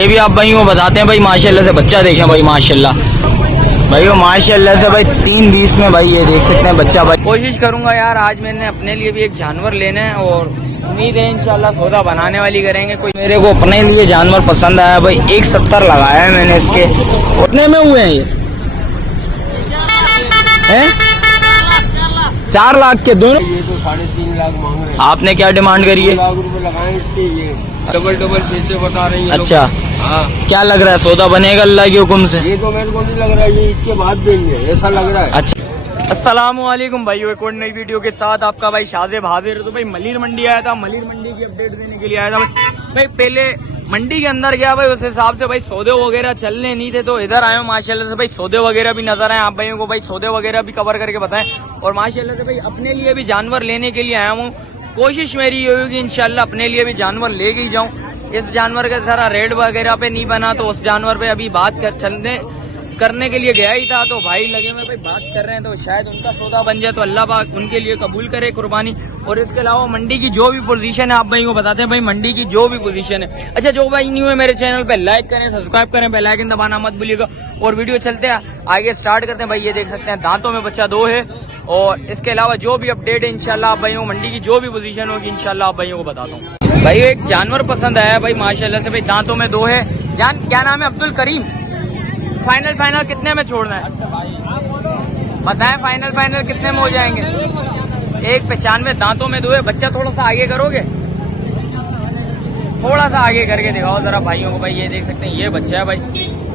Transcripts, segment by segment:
ये भी आप भाई वो बताते हैं भाई माशाल्लाह से बच्चा देखें भाई माशाल्लाह भाई वो माशाल्लाह से भाई 3:20 में भाई ये देख सकते हैं बच्चा भाई। कोशिश करूंगा यार आज मैंने अपने लिए भी एक जानवर लेना है और उम्मीद है इंशाल्लाह सौदा बनाने वाली करेंगे। कोई मेरे को अपने लिए जानवर पसंद आया भाई 170 लगाया है मैंने इसके। उतने में हुए हैं ये हैं 4 लाख के दोनों। ये तो 3.5 लाख मांग रहे हैं। आपने क्या डिमांड करी है? 2 लाख रुपए लगाए इसके। ये डबल पैसे बता रही है। अच्छा हाँ क्या लग रहा है सौदा बनेगा अल्लाह के हुक्म से? ये तो मेरे को नहीं लग रहा है, ये इसके बाद देंगे ऐसा लग रहा है। अच्छा अस्सलामुअलैकुम भाई, एक और नई वीडियो के साथ आपका भाई शाज़ेब हाजिर। तो भाई मलिर मंडी आया था, मलिर मंडी की अपडेट देने के लिए आया था भाई। पहले मंडी के अंदर गया भाई, उस हिसाब से भाई सौदे वगैरह चलने नहीं थे तो इधर आए माशाल्लाह से भाई सौदे वगैरह भी नजर आए आप भाइयों को। भाई सौदे वगैरह भी कवर करके बताएं और माशाल्लाह से भाई अपने लिए भी जानवर लेने के लिए आया हूँ। कोशिश मेरी ये होगी इंशाल्लाह अपने लिए भी जानवर ले ही जाऊँ। इस जानवर का सारा रेट वगैरह पे नहीं बना तो उस जानवर पे अभी बात चलने करने के लिए गया ही था तो भाई लगे में भाई बात कर रहे हैं तो शायद उनका सौदा बन जाए तो अल्लाह पाक उनके लिए कबूल करे कुर्बानी। और इसके अलावा मंडी की जो भी पोजीशन है आप भाई को बताते हैं भाई मंडी की जो भी पोजीशन है। अच्छा जो भाई न्यू है मेरे चैनल पे लाइक करें, सब्सक्राइब करें, बेल आइकन दबाना मत भूलिएगा। और वीडियो चलते हैं आगे स्टार्ट करते हैं। भाई ये देख सकते हैं दांतों में बच्चा 2 है और इसके अलावा जो भी अपडेट है इंशाल्लाह आप भाइयों मंडी की जो भी पोजीशन होगी इंशाल्लाह आप भाइयों को बताता हूँ। भाई एक जानवर पसंद आया भाई माशाल्लाह से भाई दांतों में 2 है। जान क्या नाम है? अब्दुल करीम। फाइनल कितने में छोड़ना है बताएं? फाइनल कितने में हो जाएंगे? 195 दांतों में 2 है। बच्चा थोड़ा सा आगे करोगे, थोड़ा सा आगे करके दिखाओ जरा भाइयों को। भाई ये देख सकते हैं ये बच्चा है भाई,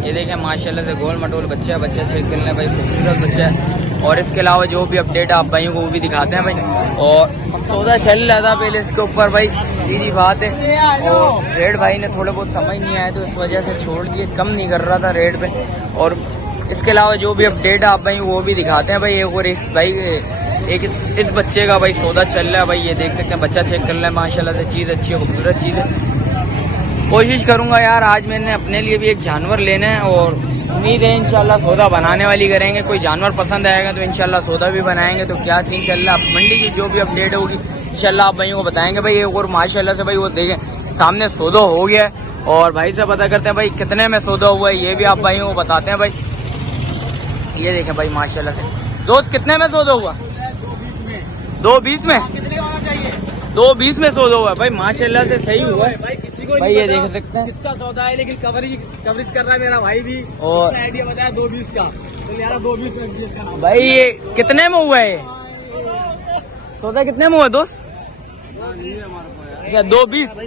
ये देखें माशाल्लाह से गोल मटोल बच्चा है, बच्चा चेक कर लें भाई, खूबसूरत बच्चा है। और इसके अलावा जो भी अपडेट आप भाइयों को वो भी दिखाते हैं भाई। और सौदा चल रहा था पहले इसके ऊपर भाई, सीधी बात है। और रेट भाई ने थोड़े बहुत समझ नहीं आया तो इस वजह से छोड़ दिए, कम नहीं कर रहा था रेट पे। और इसके अलावा जो भी अपडेट आप भाई वो भी दिखाते हैं भाई। और इस भाई एक इस बच्चे का भाई सौदा चल रहा है भाई, ये देख सकते हैं बच्चा चेक कर रहा है माशाल्लाह से, चीज़ अच्छी है, खूबसूरत चीज़ है। कोशिश करूंगा यार आज मैंने अपने लिए भी एक जानवर लेना है और उम्मीद है इंशाल्लाह सौदा बनाने वाली करेंगे। कोई जानवर पसंद आएगा तो इंशाल्लाह सौदा भी बनाएंगे। तो क्या सीन चल रहा है मंडी की जो भी अपडेट होगी इंशाल्लाह आप भाइयों को बताएंगे भाई। और माशाल्लाह से भाई वो देखें सामने सौदा हो गया है और भाई से पता करते हैं भाई कितने में सौदा हुआ है, ये भी आप भाइयों को बताते हैं भाई। ये देखें भाई माशाल्लाह से दोस्त कितने में सौदा हुआ? 220 में 220 में सौदा हुआ है भाई माशाल्लाह से, सही हुआ है भाई। ये देख सकते हैं किसका सौदा है लेकिन कवरेज कर रहा है मेरा भाई भी। और आइडिया बताया 220 का, तो यार 220 में इसका नाम भाई ये कितने में हुआ है? ये सौदा कितने में हुआ दोस्त? अच्छा 220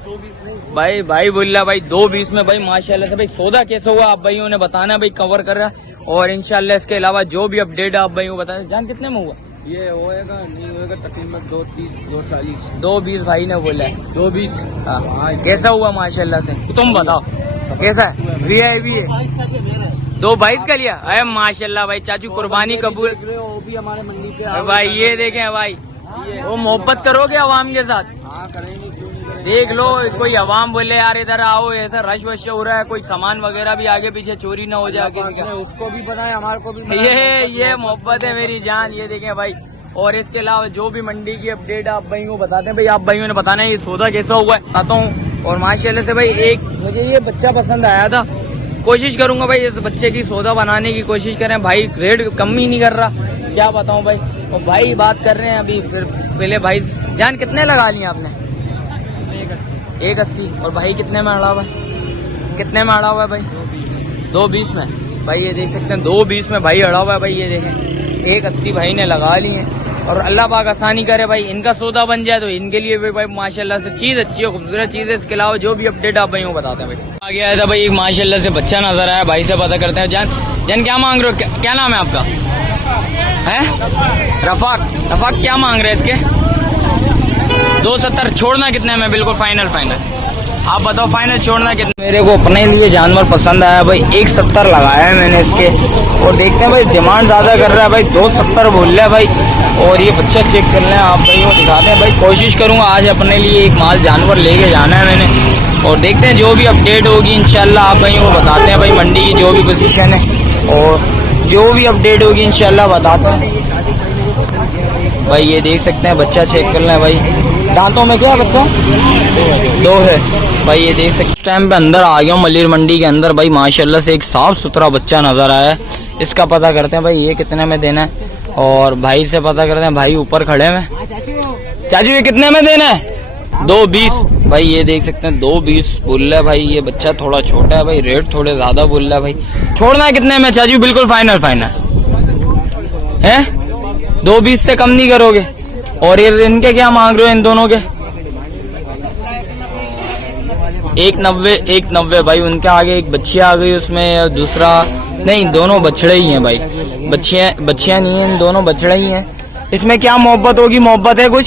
भाई बोल रहा भाई 220 में भाई माशाल्लाह से भाई सौदा कैसा हुआ आप भाइयों ने बताना भाई, कवर कर रहा है। और इंशाल्लाह इसके अलावा जो भी अपडेट आप भाइयों को बताना। जान कितने में हुआ? ये होएगा नहीं होएगा तकरीबन 230 240 220 भाई ने बोला है। 220। हाँ कैसा हुआ माशाल्लाह से तुम बताओ कैसा है? वीआईपी है 222 का लिया? अरे माशाल्लाह भाई चाचू कुर्बानी कबूल। वो भी हमारे मंडी पे भाई ये देखें भाई, वो मोहब्बत करोगे आवाम के साथ? हाँ करेंगे, क्यों नहीं करेंगे। देख लो कोई आवाम बोले यार इधर आओ, ऐसा रश वश हो रहा है, कोई सामान वगैरह भी आगे पीछे चोरी ना हो जाए किसी का। उसको भी बनाए हमारे को भी बनाए। ये मोहब्बत है मेरी जान। ये देखें भाई और इसके अलावा जो भी मंडी की अपडेट आप भाइयों को बताते हैं भाई, आप भाइयों ने बताना है ये सौदा कैसा हुआ है बताता हूँ। और माशाल्लाह से भाई एक मुझे ये बच्चा पसंद आया था, कोशिश करूंगा भाई इस बच्चे की सौदा बनाने की कोशिश करें भाई। रेट कम ही नहीं कर रहा, क्या बताऊं भाई। और भाई बात कर रहे हैं अभी फिर पहले भाई जान कितने लगा लिए आपने? 180। और भाई कितने में अड़ा हुआ है? कितने में अड़ा हुआ है भाई? 220 में भाई। ये देख सकते हैं 220 में भाई अड़ा हुआ है भाई। ये देखें 180 भाई ने लगा ली है। और अल्लाह पाक आसानी करे भाई इनका सौदा बन जाए तो इनके लिए भी भाई माशाल्लाह से चीज़ अच्छी है, खूबसूरत चीज़ है। इसके अलावा जो भी अपडेट आप भाइयों को बताते हैं भाई। आगे आया था भाई एक माशाल्लाह से बच्चा नजर आया, भाई से पता करते हैं। जान क्या मांग रहे हो? क्या नाम है आपका? है रफाक क्या मांग रहे हैं इसके? 270 छोड़ना कितने में? बिल्कुल फाइनल आप बताओ फाइनल छोड़ना कितने? मेरे को अपने लिए जानवर पसंद आया भाई, 170 लगाया है मैंने इसके। और देखते हैं भाई डिमांड ज्यादा कर रहा है भाई, 270 बोल रहा है भाई। और ये बच्चा चेक कर लें आप भाइयों को दिखाते हैं भाई। कोशिश करूंगा आज अपने लिए एक माल जानवर लेके जाना है मैंने। और देखते हैं जो भी अपडेट होगी इंशाल्लाह आप भाइयों को बताते हैं भाई। मंडी की जो भी पोजीशन है और जो भी अपडेट होगी इंशाल्लाह बताते हैं भाई। ये देख सकते हैं बच्चा चेक कर लें भाई, दांतों में क्या है बच्चा? दो है भाई। ये देख सकते, इस टाइम पे अंदर आ गया हूँ मलिर मंडी के अंदर भाई। माशाल्लाह से एक साफ सुथरा बच्चा नजर आया है। इसका पता करते हैं भाई ये कितने में देना है, और भाई से पता करते हैं। भाई ऊपर खड़े हैं। चाचू ये कितने में देना है? 2.20 भाई। ये देख सकते हैं 2.20 बोल रहा है भाई। ये बच्चा थोड़ा छोटा है भाई, रेट थोड़े ज्यादा बोल रहा है भाई। छोड़ना है कितने में चाचू? बिल्कुल फाइनल है 2.20 से कम नहीं करोगे? और ये इनके क्या मांग रहे हो इन दोनों के? 1.90 भाई। उनके आगे एक बच्चिया आ गई, उसमें दूसरा नहीं, दोनों बछड़े ही हैं भाई। बच्चियां नहीं है, इन दोनों बछड़े ही हैं। इसमें क्या मोहब्बत होगी? मोहब्बत है कुछ?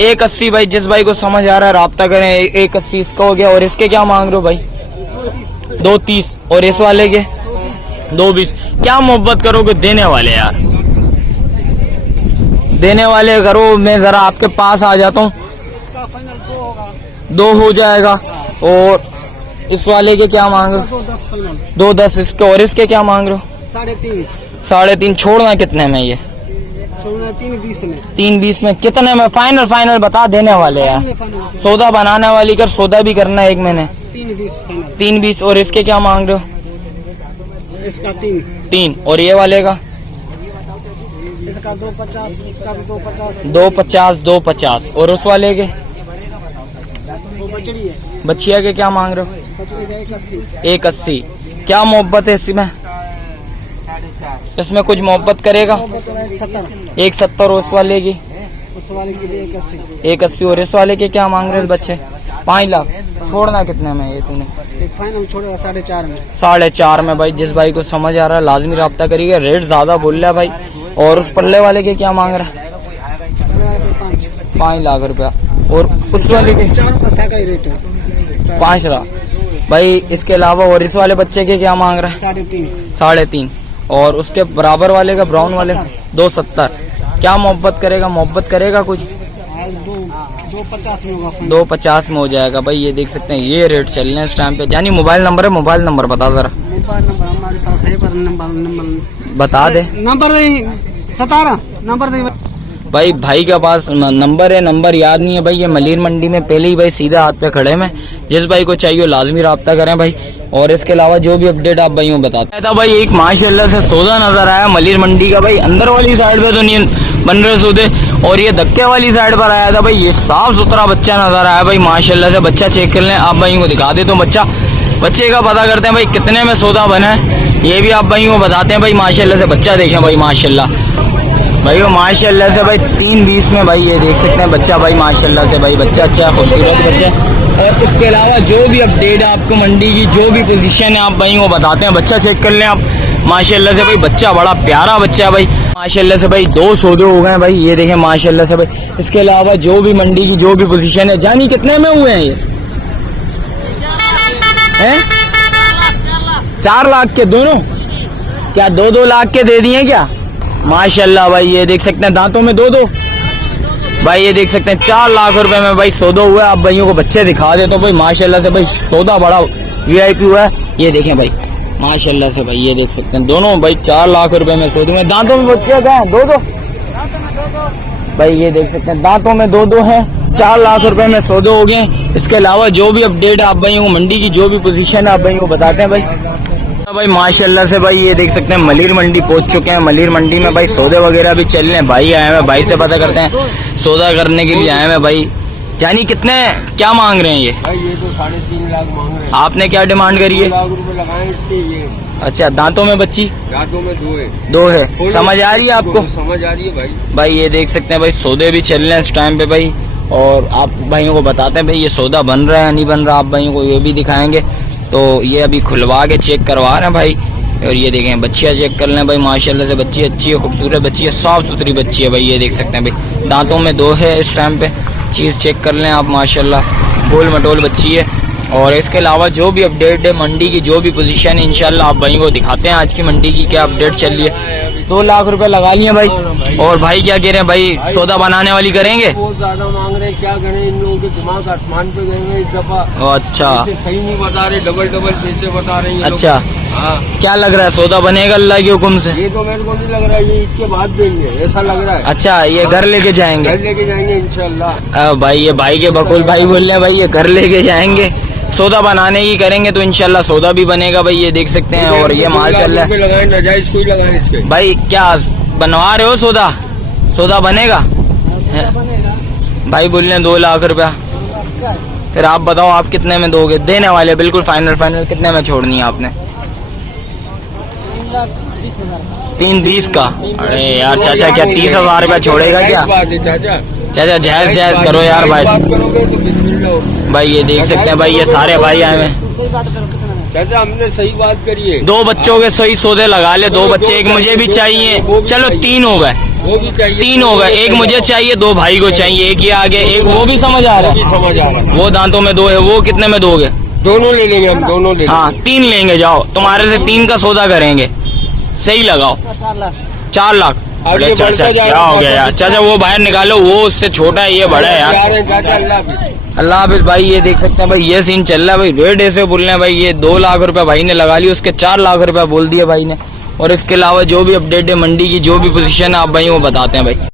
1.80 भाई। जिस भाई को समझ आ रहा है राब्ता करें। 1.80 इसका हो गया। और इसके क्या मांग रहे हो भाई? 2.30। और इस वाले के 2.20। क्या मोहब्बत करोगे? देने वाले यार, देने वाले करो। मैं जरा आपके पास आ जाता हूँ। 2 हो जाएगा। और इस वाले के क्या मांग रहे हो? 2.10 इसके। और इसके क्या मांग रहे हो? 3.5। छोड़ना कितने में? ये 3.20 में। कितने में? फाइनल बता। देने वाले यार, सौदा बनाने वाली कर, सौदा भी करना है एक महीने। 3.20। और इसके क्या मांग रहे हो? इसका 3। और ये वाले का? इसका 2.50। इसका भी 2.50। 2.50। और उस वाले के? वो बछड़ी है। बच्चिया के क्या मांग रहे हो? 1.80। क्या मोहब्बत है इसमें? इसमें कुछ मोहब्बत करेगा? 1.70। और उस वाले की? उस वाले की 1.80। और इस वाले के क्या मांग रहे हैं बच्चे? 5 लाख। छोड़ना कितने में ये तूने? फाइनल छोड़ेगा 4.5 में। 4.5 में भाई। जिस भाई को समझ आ रहा है लाजमी राब्ता करिएगा। रेट ज्यादा बोल रहा है भाई। और उस पल्ले वाले के क्या मांग रहा है? 5 लाख रुपया। और उस वाले के? 5 लाख भाई। इसके अलावा और इस वाले बच्चे के क्या मांग रहा है? 3.5। और उसके बराबर वाले का, ब्राउन वाले? 2.70। क्या मोहब्बत करेगा? मोहब्बत करेगा कुछ? 2.50 में होगा। 2.50 में हो जाएगा भाई। ये देख सकते हैं ये रेट चल रहे हैं इस टाइम पे। यानी मोबाइल नंबर है, मोबाइल नंबर बता जरा। मोबाइल नंबर हमारे पास है, पर नंबर बता दे। नंबर नहीं 17 नंबर नहीं भाई के पास नंबर है, नंबर याद नहीं है भाई। ये मलिर मंडी में पहले ही भाई सीधे हाथ पे खड़े में। जिस भाई को चाहिए लाजमी राब्ता करें भाई। और इसके अलावा जो भी अपडेट आप भाइयों बताते था भाई। एक माशाल्लाह से सौदा नजर आया मलिर मंडी का भाई। अंदर वाली साइड पे तो नहीं बन रहे सौदे, और ये धक्के वाली साइड पर आया था भाई। ये साफ सुथरा बच्चा नजर आया भाई माशाल्लाह से। बच्चा चेक कर लें, आप भाइयों को दिखा दे तो बच्चे का पता करते हैं भाई कितने में सौदा बना है। ये भी आप भाइयों को बताते हैं भाई माशाल्लाह से। बच्चा देखें भाई माशाल्लाह भाई, वो माशाल्लाह से भाई 3.20 में भाई। ये देख सकते हैं बच्चा भाई माशाल्लाह से भाई। बच्चा अच्छा खूबसूरत बच्चा। और इसके अलावा जो भी अपडेट है आपको मंडी की, जो भी पोजीशन है आप भाइयों को बताते हैं। बच्चा चेक कर लें आप माशाल्लाह से भाई। बच्चा बड़ा प्यारा बच्चा है भाई माशाल्लाह से भाई। 2 सौदे हो गए भाई। ये देखें माशाल्लाह से भाई। इसके अलावा जो भी मंडी की जो भी पोजीशन है, जानी कितने में हुए हैं ये? 4 लाख के दोनों? क्या 2-2 लाख के दे दिए क्या? माशाल्लाह भाई। ये देख सकते हैं दांतों में 2-2 भाई। ये देख सकते हैं 4 लाख रुपए में भाई सौदा हुआ है। आप भाइयों को बच्चे दिखा दे तो भाई माशाल्लाह से भाई सौदा बड़ा VIP हुआ है। ये देखें भाई माशाल्लाह से भाई। ये देख सकते हैं दोनों भाई 4 लाख रुपए में सौदे में। दांतों में बच्चे क्या है? 2-2 भाई। ये देख सकते हैं दांतों में 2-2 है। 4 लाख रुपए में सौदे हो गए। इसके अलावा जो भी अपडेट है आप भाइयों को मंडी की जो भी पोजीशन है आप भाइयों को बताते हैं भाई माशाल्लाह से भाई। ये देख सकते हैं मलिर मंडी पहुंच चुके हैं। मलिर मंडी में भाई सौदे वगैरह भी चल रहे हैं। भाई आए हैं, भाई से पता करते हैं। सौदा करने के लिए आए हैं भाई। जानी कितने क्या मांग रहे हैं ये? भाई ये तो 3.5 लाख मांग रहे हैं। आपने क्या डिमांड करी है? 2 लाख रुपए लगाए इसके ये। अच्छा, दांतों में बच्ची? दांतों में 2 है। 2 है। समझ आ रही है आपको? समझ आ रही है भाई। भाई ये देख सकते हैं भाई सौदे भी चल रहे हैं इस टाइम पे भाई। और आप भाइयों को बताते हैं भाई ये सौदा बन रहा है नहीं बन रहा। आप भाइयों को ये भी दिखाएंगे। तो ये अभी खुलवा के चेक करवा रहे हैं भाई। और ये देखें बच्चियाँ चेक कर लें भाई माशाल्लाह से। बच्ची अच्छी है, खूबसूरत बच्ची है, साफ सुथरी बच्ची है भाई। ये देख सकते हैं भाई दांतों में 2 है इस टाइम पे। चीज़ चेक कर लें आप माशाल्लाह। गोल मटोल बच्ची है। और इसके अलावा जो भी अपडेट है मंडी की जो भी पोजीशन है इंशाल्लाह आप भाई को दिखाते हैं आज की मंडी की क्या अपडेट चल रही है। 2 लाख रुपए लगा लिए भाई। और भाई क्या कह रहे हैं भाई? सौदा बनाने वाली करेंगे? बहुत ज्यादा मांग रहे हैं, क्या करें। इन लोगों के दिमाग आसमान पे गए हैं इस दफा। अच्छा, सही नहीं बता रहे, डबल पैसे बता रहे हैं। अच्छा हाँ क्या लग रहा है, सौदा बनेगा अल्लाह के हुक्म से? ये तो मेरे को नहीं लग रहा है, ये इसके बाद देंगे ऐसा लग रहा है। अच्छा, ये घर लेके जाएंगे? घर लेके जाएंगे इंशाल्लाह। भाई ये भाई के बकुल भाई बोल रहे हैं भाई ये घर लेके जाएंगे, सौदा बनाने की करेंगे तो इंशाल्लाह सौदा भी बनेगा भाई, ये देख सकते हैं। और ये माल चल रहा है लगाए नाजायज कोई लगाए इसके। भाई, क्या बनवा रहे हो सौदा? सौदा बनेगा भाई? बोल रहे हैं 2 लाख रुपया। फिर आप बताओ आप कितने में दोगे? देने वाले बिल्कुल फाइनल फाइनल कितने में छोड़नी है आपने? 320 का? अरे यार चाचा, क्या 30,000 रुपया छोड़ेगा क्या? चाचा जायज जायज करो यार भाई। भाई ये देख सकते हैं भाई, ये सारे भाई आए हैं। चाचा हमने सही बात करी है। 2 बच्चों के सही सौदे लगा ले, 2 बच्चे, एक मुझे भी चाहिए, चलो 3 हो गए, वो भी चाहिए, 3 हो गए, एक मुझे चाहिए, 2 भाई को चाहिए, एक ये आगे, एक वो भी समझ आ रहा है, समझ आ रहा है। वो दांतों में 2 है, वो कितने में दोगे? दोनों ले लेंगे हम, दोनों ले हाँ 3 लेंगे, जाओ तुम्हारे से 3 का सौदा करेंगे, सही लगाओ। 4 लाख? अरे चाचा क्या हो गया यार? चाचा वो बाहर निकालो, वो उससे छोटा है, ये बड़ा है यार। अल्लाह हाफिज भाई। ये देख सकते हैं भाई, ये सीन चल रहा है भाई, रेट ऐसे बोल रहे हैं भाई, ये 2 लाख रुपया भाई ने लगा ली, उसके 4 लाख रुपया बोल दिया भाई ने। और इसके अलावा जो भी अपडेट है मंडी की, जो भी पोजीशन है आप भाई वो बताते हैं भाई।